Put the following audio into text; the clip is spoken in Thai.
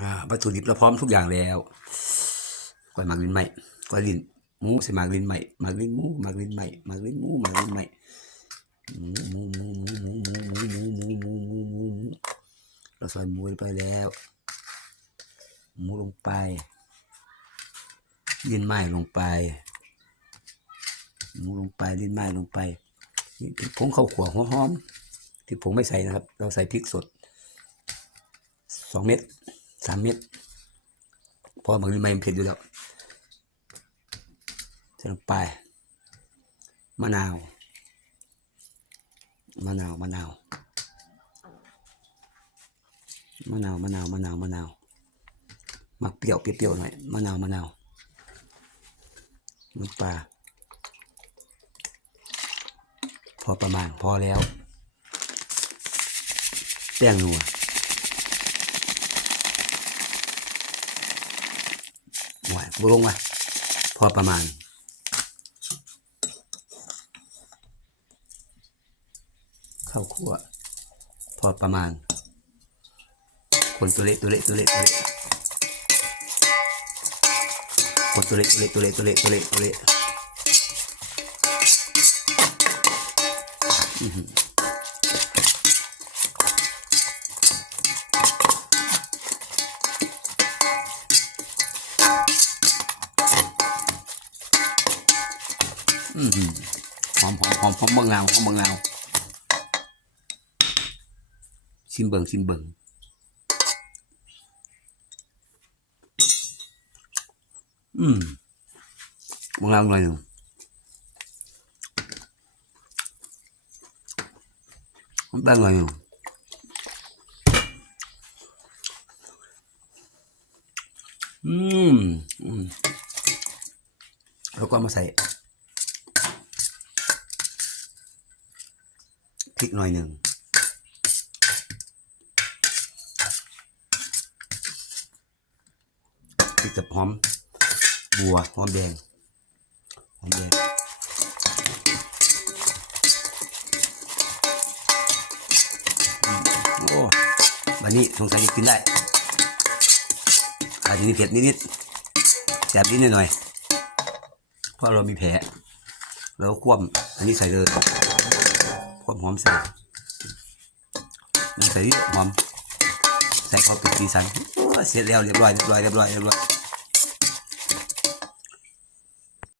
อ่าวัตถุดิบเราพร้อมทุกอย่างแล้วก้อยหมากลิ้นใหม่ก้อยลิ้นหมูใส่หมากลิ้นใหม่หมากลิ้นหมูหมากลิ้นใหม่หมากลิ้นหมูหมากลิ้นใหม่หมูหมูหมูหมูหมูหมูหมูหมูหมูหมูหมูหมูเราใส่หมูไปแล้วหมูลงไปลิ้นไม้ลงไปหมูลงไปลิ้นไม้ลงไปพริกผงข้าวขัวหัวหอม ที่ผงไม่ใส่นะครับ เราใส่พริกสดสองเม็ด สามเม็ดพอบางทีมันเผ็ดอยู่แล้วใส่ลงไปมะนาวมะนาวมะนาวมะนาวมะนาวมะนาวมะนาวมักเปรี้ยวเปรี้ยวหน่อยมะนาวมะนาวน้ำปลาพอประมาณพอแล้วแป้งนัว หวาน บุลงมาพอประมาณ ข้าวคั่ว พอประมาณ คนตัวเล็กตัวเล็กตัวเล็กตัวเล็กคนตัวเล็กตัวเล็กตัวเล็กตัวเล็กตัวเล็กตัวเล็ก หออื้อหือหอมหอมหอมหอมบางงาวหอมเบางงาวชิมเบิงชิมเบิงอืมเบางงาวหน่อยหนึ่งมันแป้งหน่อยหนึ่งอืมอืมแล้วก็มาใส่ พริกหน่อยหนึ่งพริกกับหอมบัวหอมแดงหอมแดงโอ้วันนี้สงสัยจะกินได้อาจจะมีเผ็ดนิดๆแสบนิดหน่อยเพราะเรามีแผลเราก็คว่ำอันนี้ใส่เลย ความหอมใส่ใส่หอมใส่พอเป็นสีสันโอ้ยเสร็จแล้วเรียบร้อยเรียบร้อยเรียบร้อยเรียบร้อย